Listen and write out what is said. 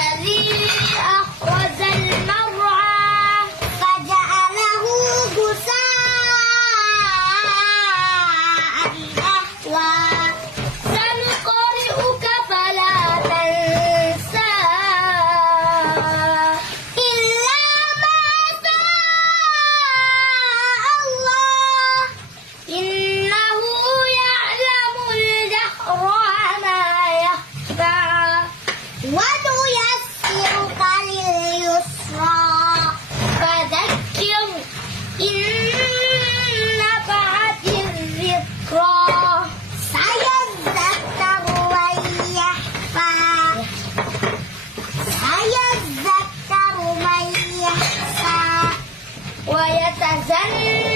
الذي أخرج المرعى فجعله غثاء أحوى سنقرئك فلا تنسى إلا ما شاء الله إنه يعلم الجهر وما يخفى ونيسرك لليسرى فذكر إن نفعت الذكرى سيذكر من يخشى ويتجنبها